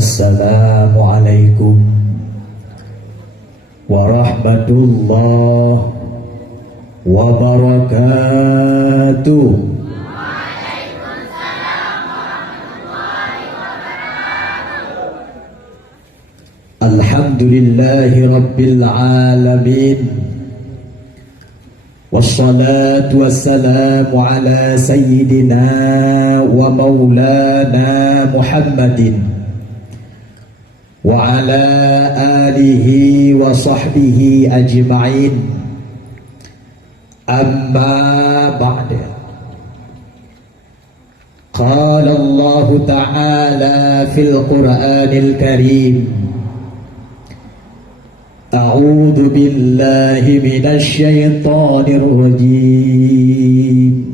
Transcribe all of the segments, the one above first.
Assalamualaikum warahmatullahi wabarakatuh. Alhamdulillahi rabbil alamin. Wassalatu wassalamu ala sayyidina wa maulana Muhammadin wa ala alihi wa sahbihi ajma'in. Amma ba'd. Qala Allah ta'ala fil Qur'anil Karim, A'udzu billahi minasy syaithanir rajim.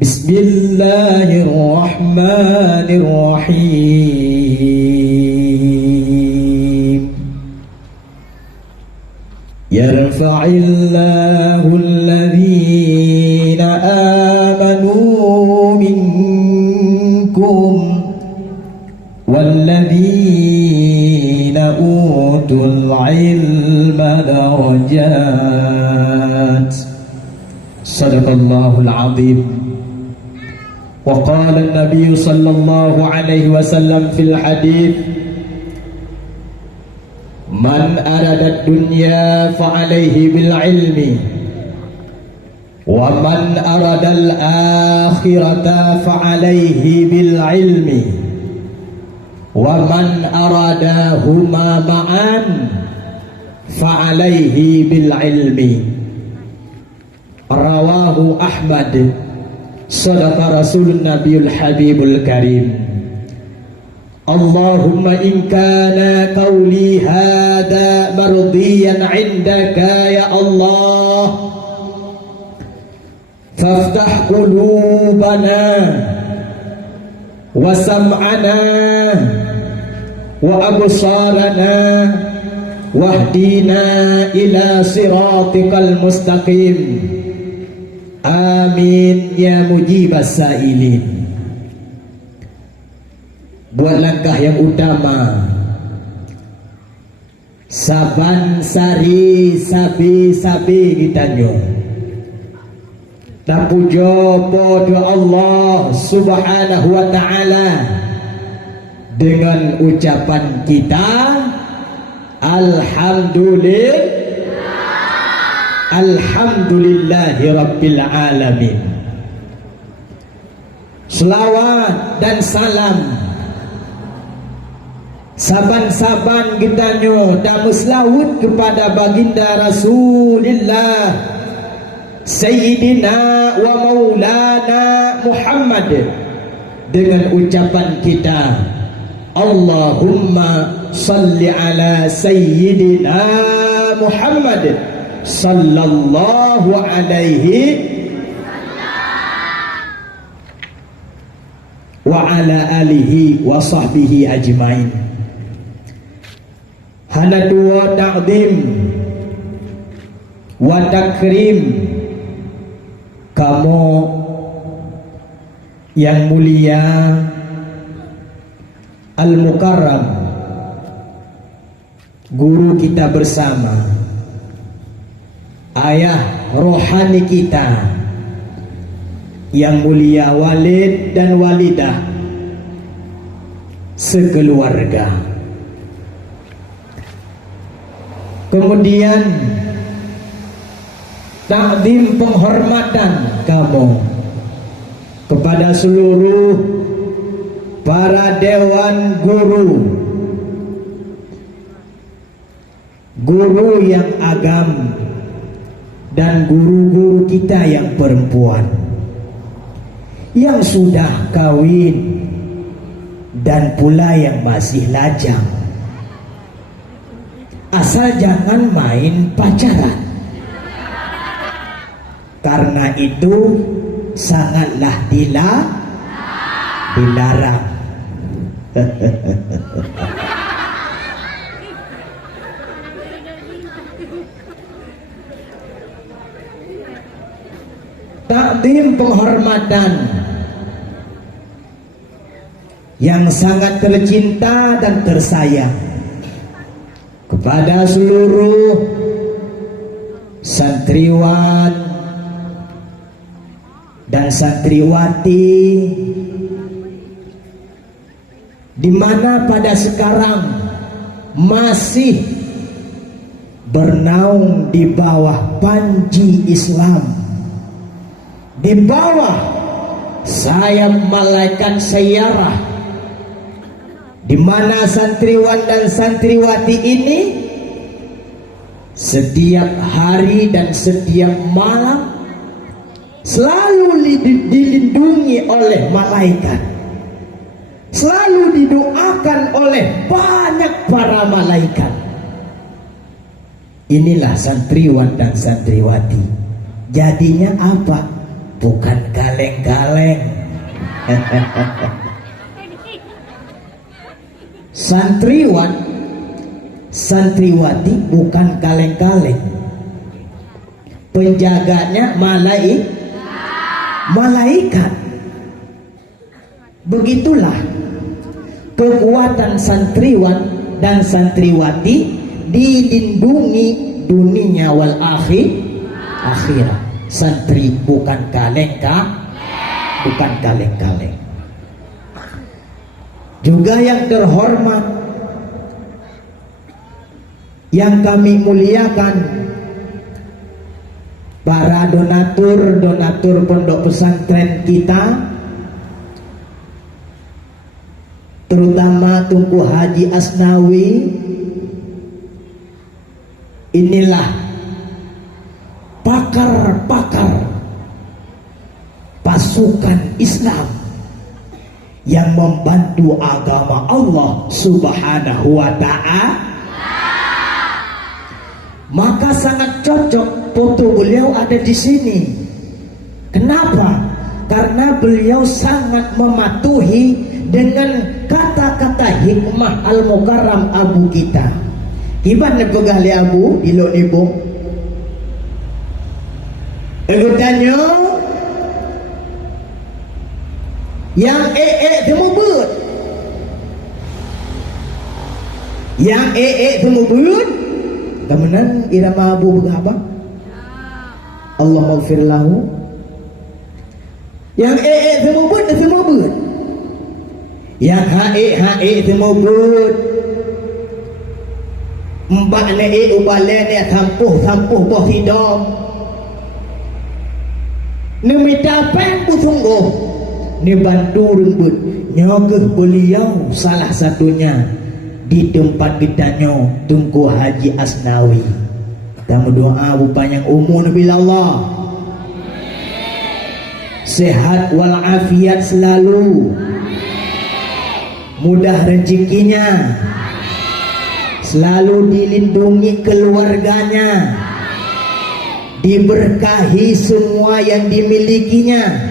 Bismillahirrahmanirrahim. Yarfa'illahu alladhina amanu minkum walladhina utul ilma darajat. Sadaqallahul azim. Wa qala an-nabiy sallallahu alaihi wasallam fil hadits, man arada ad-dunya fa alaihi bil ilmi wa man arada al-akhirata fa alaihi bil ilmi wa man aradahuma ma'an fa alaihi bil ilmi. Rawahu Ahmad. Sadaqa Rasulun Nabiyul Habibul Karim. Allahumma in kana qawli hadha mardiyan 'indaka ya Allah, faftah qulubana wa sam'ana wa absarana wahdina ila siratikal mustaqim. Amin ya mujibas sa'ilin. Buat langkah yang utama, saban sari sabi kita nyo tapujo podo Allah subhanahu wa ta'ala dengan ucapan kita Alhamdulillah, Alhamdulillahi rabbil alamin. Selawat dan salam saban-saban kita nyo dan selawat kepada baginda Rasulullah Sayyidina wa maulana Muhammad dengan ucapan kita Allahumma salli ala Sayyidina Muhammad sallallahu alaihi wa ala alihi wa sahbihi ajmain. Hana dua ta'zim wa takrim kamu yang mulia al-mukarram, guru kita bersama, ayah rohani kita yang mulia walid dan walidah sekeluarga. Kemudian takdim penghormatan kamu kepada seluruh para dewan guru yang agam dan guru-guru kita yang perempuan yang sudah kawin dan pula yang masih lajang. Asal jangan main pacaran, karena itu sangatlah dilarang. Takdim penghormatan yang sangat tercinta dan tersayang, kepada seluruh santriwan dan santriwati di mana pada sekarang masih bernaung di bawah panji Islam, di bawah sayap malaikat syarah, di mana santriwan dan santriwati ini setiap hari dan setiap malam selalu dilindungi oleh malaikat, selalu didoakan oleh banyak para malaikat. Inilah santriwan dan santriwati. Jadinya apa? Bukan kaleng-kaleng. Santriwan, santriwati bukan kaleng-kaleng. Penjaganya malaikat. Begitulah kekuatan santriwan dan santriwati dilindungi dunia wal akhirat. Santri bukan kaleng-kaleng. Juga yang terhormat, yang kami muliakan, para donatur pondok pesantren kita, terutama Tunku Haji Asnawi. Inilah pakar-pakar pasukan Islam yang membantu agama Allah Subhanahu wa ta'ala. Maka sangat cocok foto beliau ada di sini. Kenapa? Karena beliau sangat mematuhi dengan kata-kata hikmah Al-Mukarram Abu kita. Iban nepegah li Abu ilo nibo. Egutanyo yang temubut. Yang temubut. Kemudian irama Abu begapa? Allah maghfir lahu. Yang temubut. Yang temubut. Mbak ne ubale ne tampuh boh hidom. Ne minta pempu tunggu. Ne bantu rembut. Nyogeh beliau salah satunya di tempat kitanya Tunku Haji Asnawi. Kita berdoa panjang umur Nabi Allah, sehat walafiat selalu, mudah rezekinya, selalu dilindungi keluarganya, diberkahi semua yang dimilikinya,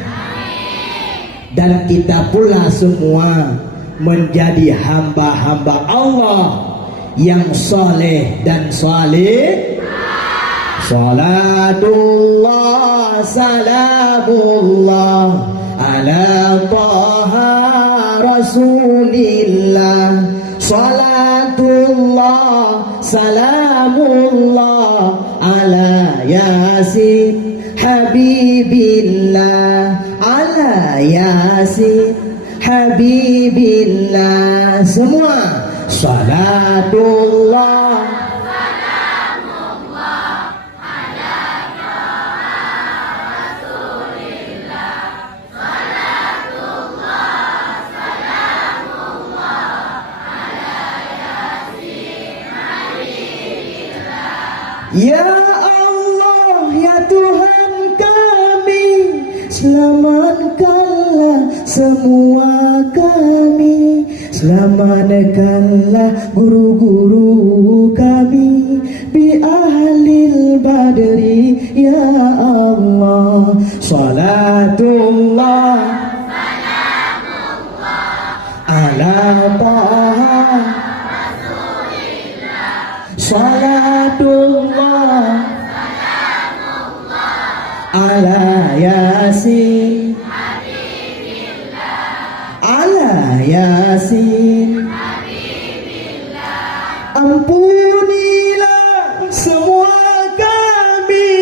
dan kita pula semua menjadi hamba-hamba Allah yang soleh dan salih. Salatullah salamullah ala taha rasulillah. Salatullah salamullah ala yasin habibillah. Ala yasin habibillah. Semua salatullah salamullah ala rasulillah. Salatullah salamullah ala yasin habibillah. Ya Allah, ya Tuhan kami, selamatkanlah semua kami, selamatkanlah guru-guru kami, bi ahlil badri ya Allah. Salatullah salamullah ala taha rasulillah. Salatullah salamullah ala yasin habibillah. Ala Yasin. Ampunilah semua kami,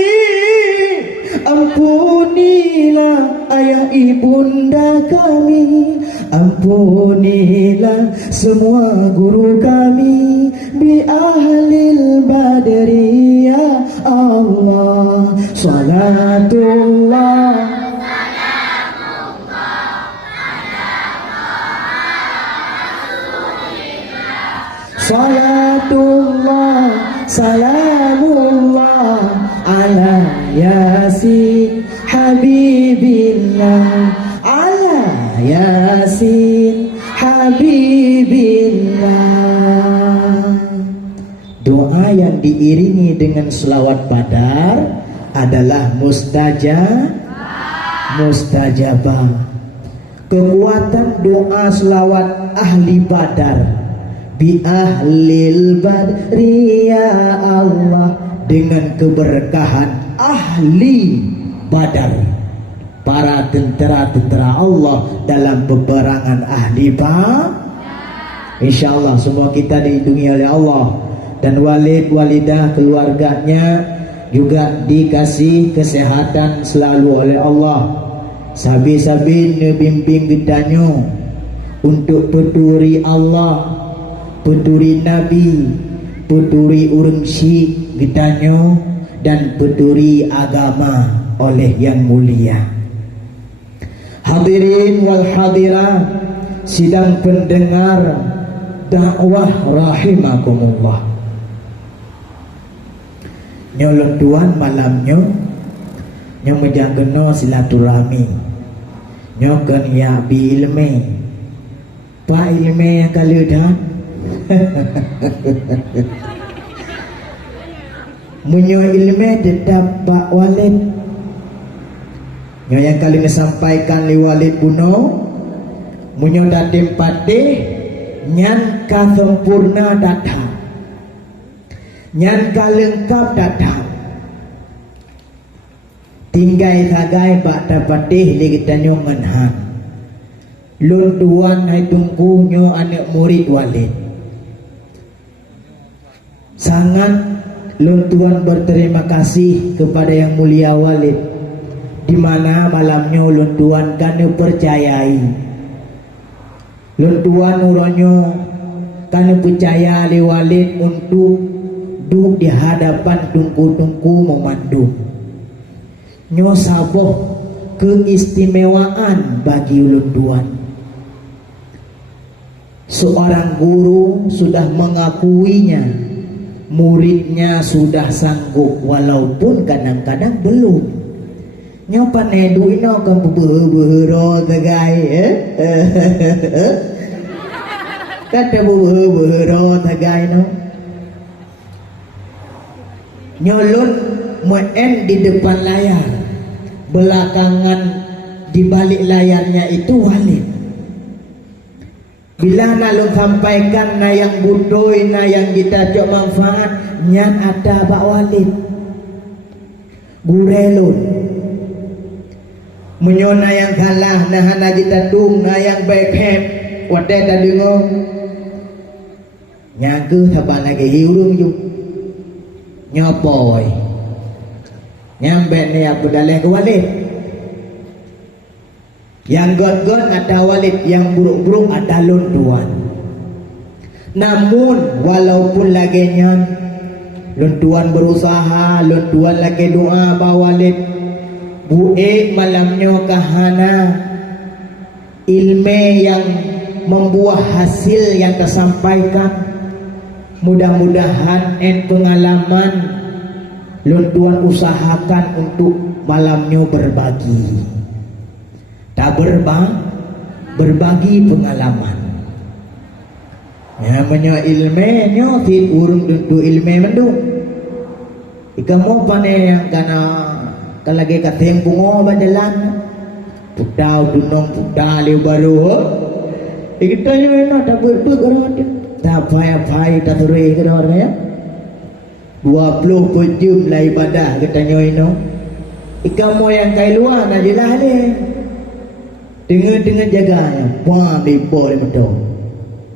ampunilah ayah ibunda kami, ampunilah semua guru kami, bi ahlil badri ya Allah. Salatullah salatullah salamullah ala Yasin habibillah, ala Yasin habibillah. Doa yang diiringi dengan selawat Badar adalah mustajabah. Kekuatan doa selawat ahli Badar, bi ahlil badri ya Allah, dengan keberkahan ahli Badar, para tentara-tentara Allah dalam peperangan ahli Badar. InsyaAllah semua kita dilindungi oleh Allah, dan walid walidah keluarganya juga dikasih kesehatan selalu oleh Allah. Sabi-sabi ngebimbing gedanyo untuk peturi Allah, peturi Nabi, peturi urang syik gedanyo, dan peturi agama oleh yang mulia. Hadirin wal hadirat, sidang pendengar dakwah rahimakumullah. Nyolong tuan malamnya nyo menjageno silaturahmi, nyo kan ya bi ilme, pak ilme yang kali dah munyo ilme tetap Pak Walid, nyo yang kali disampaikan li Walid Buno, munyo datim patih nyan ka sempurna datang, nyan ka lengkap datang, tinggai sagai bak dapatih li kita nyo ngenhan lun tuan hai tungku nyo anak murid Walid. Sangat lun tuan berterima kasih kepada yang mulia Walid, di mana malamnya lun tuan kan percayai, lun tuan uronyo kan percaya li Walid untuk duduk di hadapan tungku-tungku memandu. Nyo saboh keistimewaan bagi ulun tuan. Seorang guru sudah mengakuinya, muridnya sudah sanggup walaupun kadang-kadang belum. Nyo panedu ino kan behe-behero tagai kata behe-behero tagai no. Nyolun muen di depan layar, belakangan di balik layarnya itu Walid. Bila nalung sampaikan na yang budoy, na yang kita cok manfaat, nyan ada Pak Walid gurelun menyona yang kalah, nah hana kita dung, na yang baik hep wadai tadi ngong nyaku sabar lagi hiurung yuk nyopoy nyampe ni apa dalih ke Walid. Yang god-god ada Walid, yang buruk-buruk ada lun tuan. Namun walaupun lagi nyan lun tuan berusaha, lun tuan lagi doa Pak Walid buik malamnya kahana ilmu yang membuah hasil yang tersampaikan. Mudah-mudahan pengalaman lun tuan usahakan untuk malamnya berbagi, tak berbagi pengalaman. Namanya ilmu fit urung tentu ilmu mendung. Ikamu pane yang kana kalagi kateng bungo bajalan putau dunong putali baru. Kita nyo tak berperkara tak payah tak turui ke orangnya 20 jam lah ibadah kita nyo ino. Ikamu yang kai luar na jelah ni Dengan jaganya, puan di boleh betul,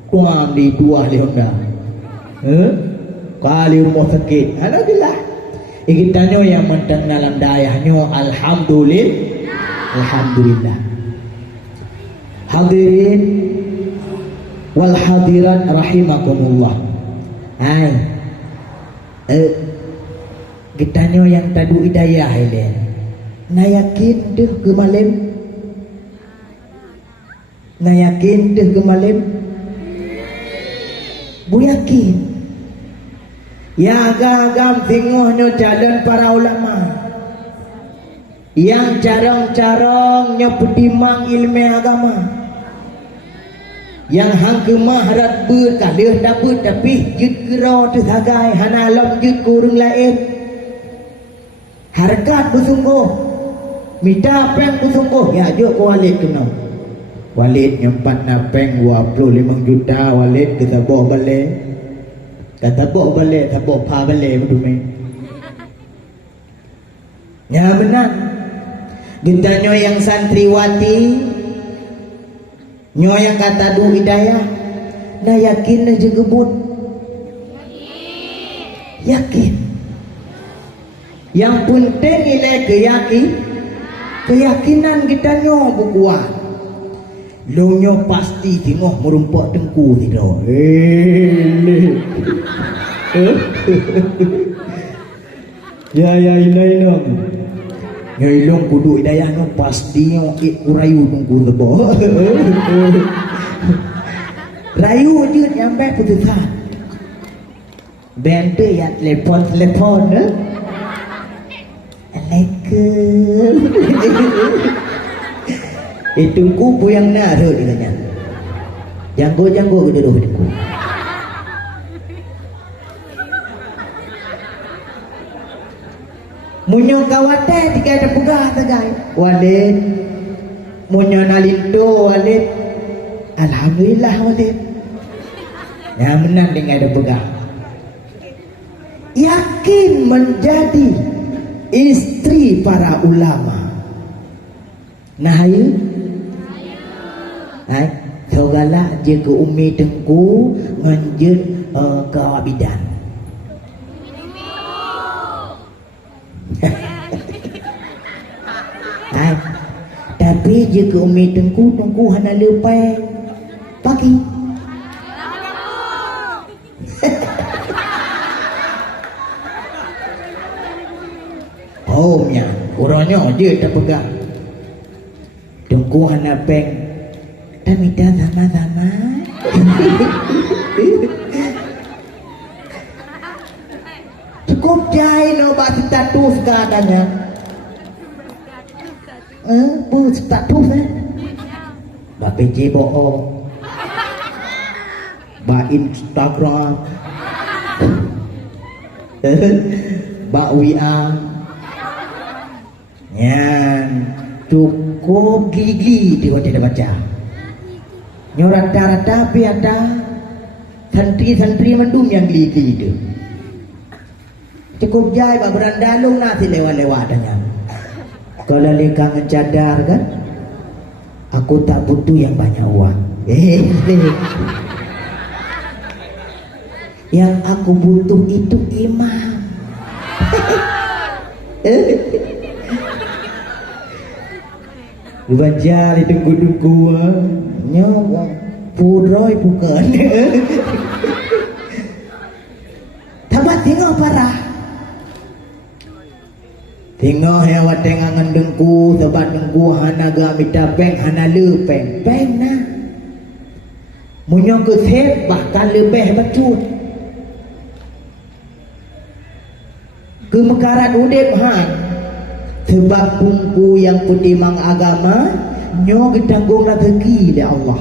puan di dua di Honda, kali rumah sakit, alhamdulillah. Ikitanyo yang mentang dalam dayahnya, alhamdulillah. Hadirin wal hadirat rahimakumullah. Hai, kitanyo yang tadu hidayah ini, na yakin deh ke malam. Na yakin deh ke malam? Bu yakin. Ya agam tengoknya jalan para ulama. Yang carong-carong nyepedimang ilmu agama. Yang hang kemah harat ber kalih dapet tapi jut kero tu sagai hanalam jut kurung lain. Harkat bersungguh. Minta peng bersungguh. Ya juk kualit kena. Walid nyempat napeng 25 juta walid kita bawa balik. Kata bawa balik, tak bawa pa balik betul main. Ya benar. Gentanya yang santriwati, nyo yang kata du hidayah, na yakin na jegebut. Yakin. Yang penting ini keyakinan kita nyo bukuan. Lonyo pasti tengok merumpak tengku tidak. Ya ina. Ngailong kudu hidayah no pasti yang urayu tengku tebo. Rayu je nyampe putusan. Bente ya telepon Assalamualaikum. Itungku buyang na tu dia. Janggo ke dulu hidupku. Munyo kawate tiga ada pegah tagai. Walid. Munyo nalindo walid. Alhamdulillah walid. Ya menang dengan ada pegah. Yakin menjadi istri para ulama. Nah ayo. Hai, segala je ke umi tengku nganjut ke abidan. Hai, tapi je ke umi tengku hana lepai pagi. Oh nya, orangnya je tak pegang. Tengku hana peng. Dan minta sama-sama. Cukup jahil no batu status katanya. Bu status ba PJ bohong. Ba Instagram. Ba WA. Nyan cukup gigi di hotel baca. Nyorat rata tapi ada santri mendung yang gigi itu. Cukup jai bak berandalung nanti lewat-lewat adanya. Kalau leka ngecadar kan, aku tak butuh yang banyak uang. Yang aku butuh itu imam. Baca di tengku-tengku nyawa pudroi bukan. Tabat tengok parah. Tengok hewan tengah ngendengku tabat dengku hana gamita peng hana lepeng peng nah. Munyong kesep bahkan lebih betul. Kemekaran udep han. Sebab bungku yang putimang agama nyo ditanggung rezeki oleh Allah.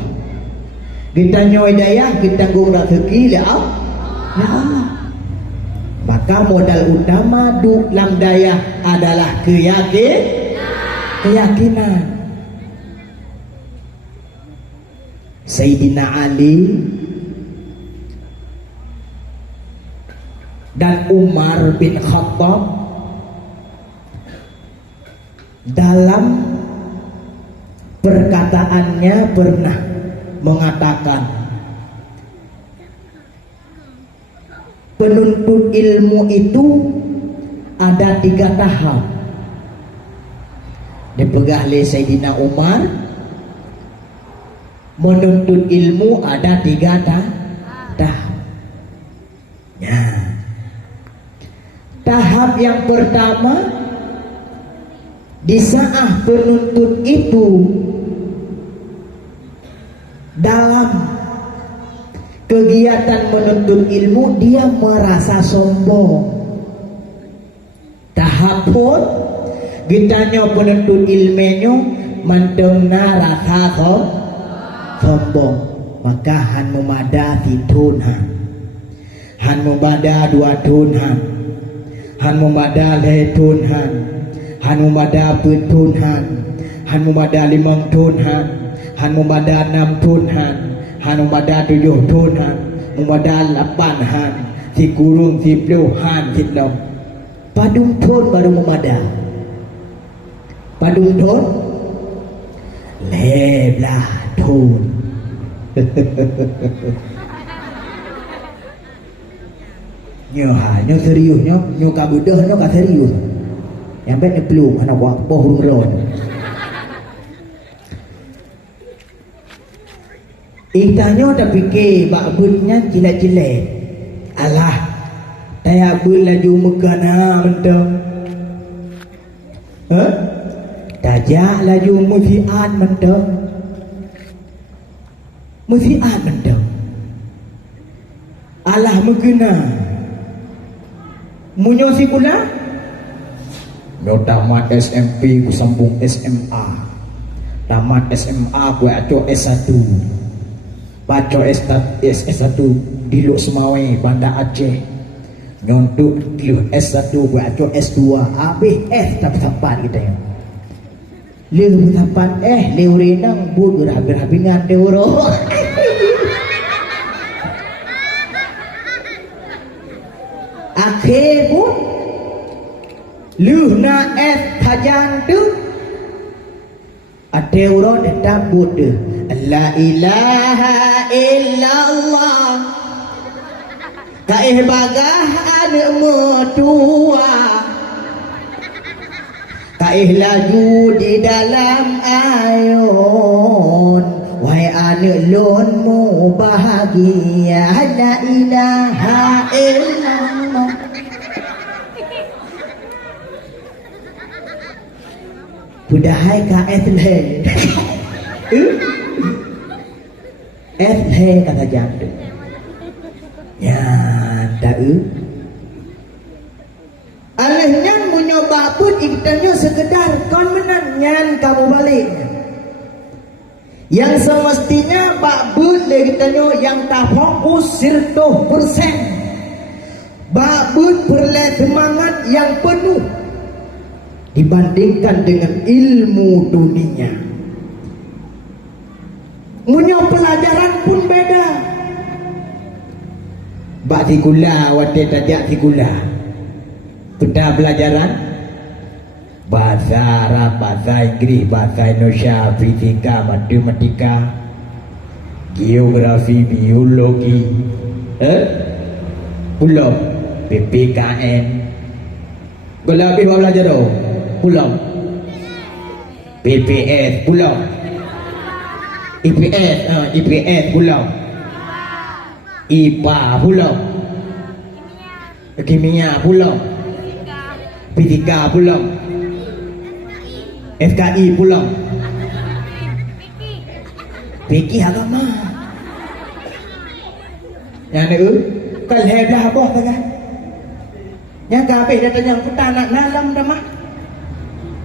Kita nyo hidayah ditanggung rezeki oleh Allah. Maka modal utama dalam daya adalah keyakinan. Sayyidina Ali dan Umar bin Khattab dalam perkataannya pernah mengatakan, penuntut ilmu itu ada 3 tahap. Dipegang oleh Sayyidina Umar, menuntut ilmu ada 3 tahap. Ya. Tahap yang pertama, di saat penuntut itu dalam kegiatan menuntut ilmu dia merasa sombong. Tahap pun ditanya penuntut ilmunya mantengna rasa sombong, maka han memada titun han memada 2 tun han memada le tun han memada putun han memada 5 tun han memada 6 tun han memada 7 tun memada 8 si kurung si pelu hitlom padung tun baru memada padung tun leblah tun. Nyo serius nyo kabudah nyo ka serius. Yang baik ni peluk anak wak pohon ron. Itanyo tak fikir bak bunnya cilet-cilet. Alah, taya bun laju mekana mentang. Tajak laju musian mentang. Musian mentang. Alah mekena. Munyo si pula? Yo tamat SMP ku sambung SMA. Tamat SMA ku aco S1. Baca S1 di Luk Semawe, Banda Aceh. Nyontuk di S1 ku aco S2. Habis tak sampai kita ya. Leu sampai leu renang bud berhabis-habingan deuro. Akhir pun Luhna tajan tu Adeuro tetap budu La ilaha illallah Kaih bagah anak mertua Kaih laju di dalam ayun Wahai anak lonmu bahagia La ilaha illallah Budahai ka ethle ethle kata jantung ya tak alehnya menyoba pun ikutnya sekedar konmenannya kamu balik yang semestinya babut legitanya yang tak fokus 100% babut perle semangat yang penuh dibandingkan dengan ilmu dunia. Punya pelajaran pun beda. Bak tikula wate tajak tikula. Kita pelajaran bahasa Arab, bahasa Inggris, bahasa Indonesia, fisika, matematika, geografi, biologi, pulau PPKN. Kalau habis buat belajar tu pulau PPS pulau IPS pulau IPA pulau kimia pulau fisika pulau FKI pulau fikih agama yang ni kalau hebat apa tak yang kabeh datang yang kita nak dalam dah mah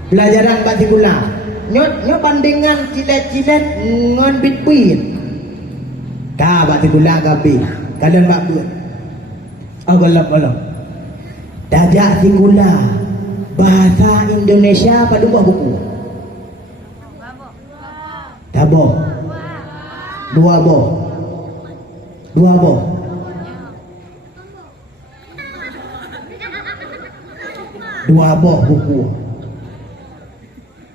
pelajaran partikular nyot bandingan cilet-cilet ngon bit-bit ka partikular kabeh kalian bakut golap dajak partikular bahasa Indonesia pada buah buku taboh 2 boh 2 boh 2 boh buku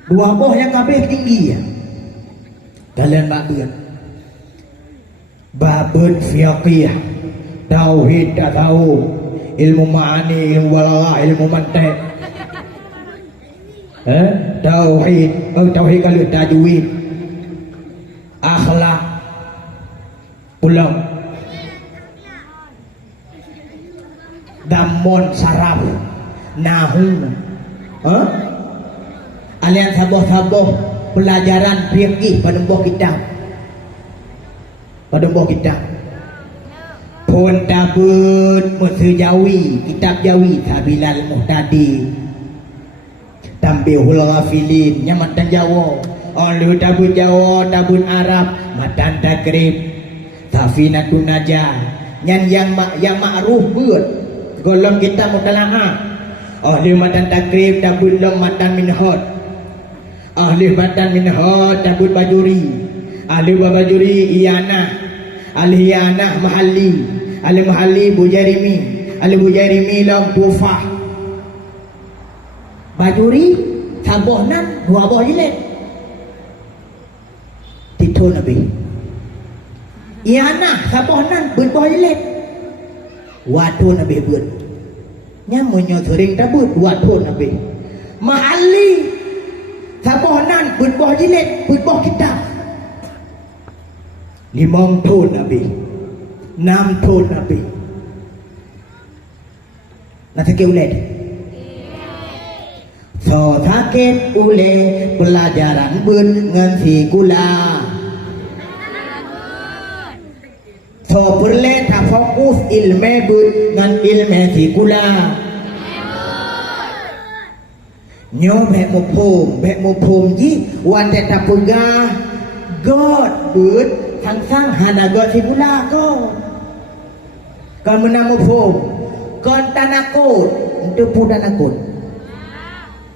2 boh yang kabeh tinggi ya Kalian makbun babun fiqih tauhid tak tahu, ilmu ma'ani, ilmu balaghah, ilmu mantiq, tauhid, tauhid kalau tajwid, akhlak, ulang, damun, saraf, nahu, alian saboh-saboh pelajaran fiqih pada buah kitab, pun tabut musuh Jawi, kitab Jawi Sabilal Muhtadi, Tambihul Ghafilin nya matan Jawa, lu tabut Jawa, tabut Arab matan Takrib, Safinatun Najah nyan yang ma'ruf beut golong kita mutalaah, ahli matan Takrib tabut lam matan Minhaj, ahli matan Minhaj tabut Bajuri, ahli Bajuri ahli Iyanah Mahalli, ahli Mahalli Bujairimi, ahli Bujairimi lam Tufah, Bajuri sabohnan dua boh jilet tito Nabi, Iyanah sabohnan boh jilet watu Nabi buat nyamunyo sering tabut watu Nabi, Mahalli sabohnan boh jilet boh kitab, 5 tahun Nabi, 6 tahun Nabi. Nak sakit ulet? So sakit ulet pelajaran bun ngan si gula. So perle tak fokus ilmu bun ngan ilmu si gula. Nyo bek mu pom ji wan te tak pegah God bun sang hana God si gula ko. Kon menamu pom, kon tanakut, untuk pun tanakut.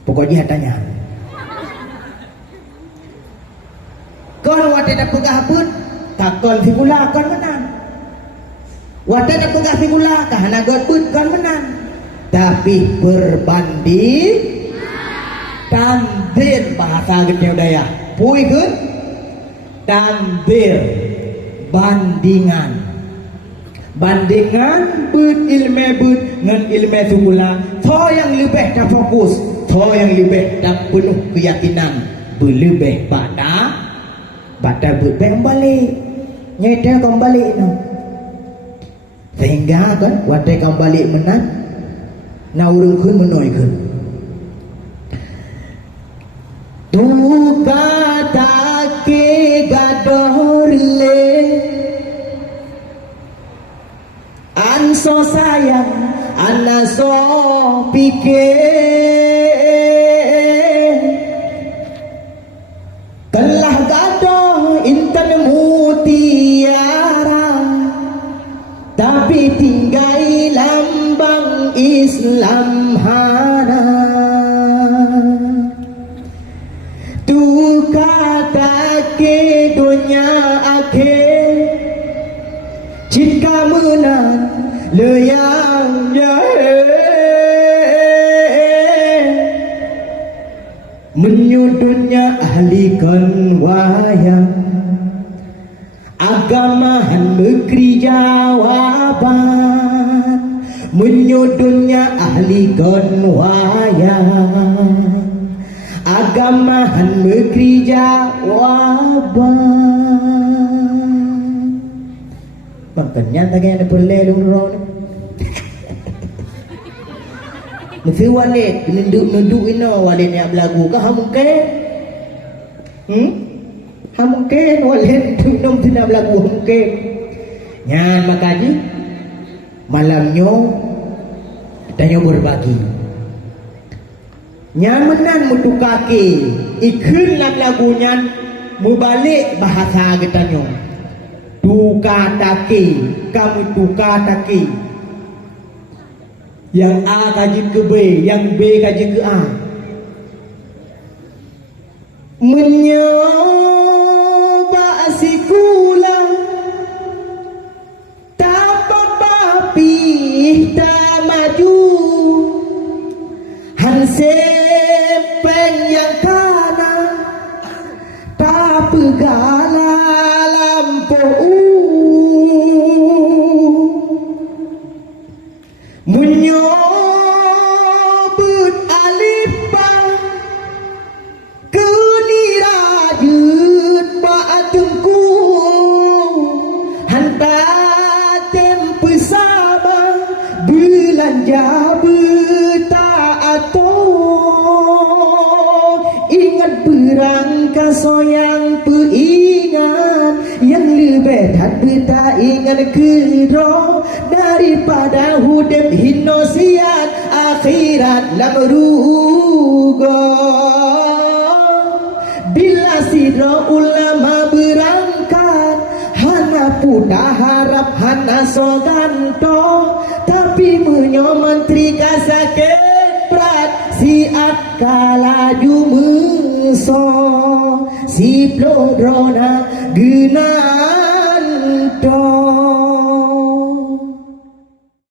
Pokoknya tanya. Kon wate tak pegah pun, takon si gula kon menang. Wate tak pegah si gula, hana God pun kon menang. Tapi berbanding tandir bahasa Gedhe Daya. Pui kun? Tandir bandingan bud ilmu bud dengan ilmu semula, so yang lebih tak fokus, so yang lebih tak penuh keyakinan, berlebih pada bud kembali nyata kembali no. Sehingga kan waktu kembali menang naurun kun menoi kun tuka take gadorle anso sayang anaso pikir telah gadoh intan mutiara tapi tinggal lambang Islam hana tu kata ke dunia akhir jika menang leyang menyudutnya ahlikan wayang agamahan negeri jawaban menyudutnya ahlikan wayang agamahan negeri jawaban. Makanya tak kena boleh lurus. Mesti walid nunduk ino walid yang berlagu kah mungkin? Mungkin walid nunduk tidak berlagu mungkin. Nyan makaji malamnya tanya berbagi. Nyamanan mutu kaki ikun lagunya mubalik bahasa getanyo. Tuka taki, kamu tuka taki. Yang A kaji ke B, yang B kaji ke A. Menyoba sikula tapak bapi tak maju hansepeng yang kanan tak pegal soyang peingat yang lebih tak ingat kero daripada hudep hinosiat akhirat lamrugo. Bila sidro ulama berangkat hana pudah harap hana soganto tapi menyo menteri kasake prat siat kalaju menso si plodrona genanto.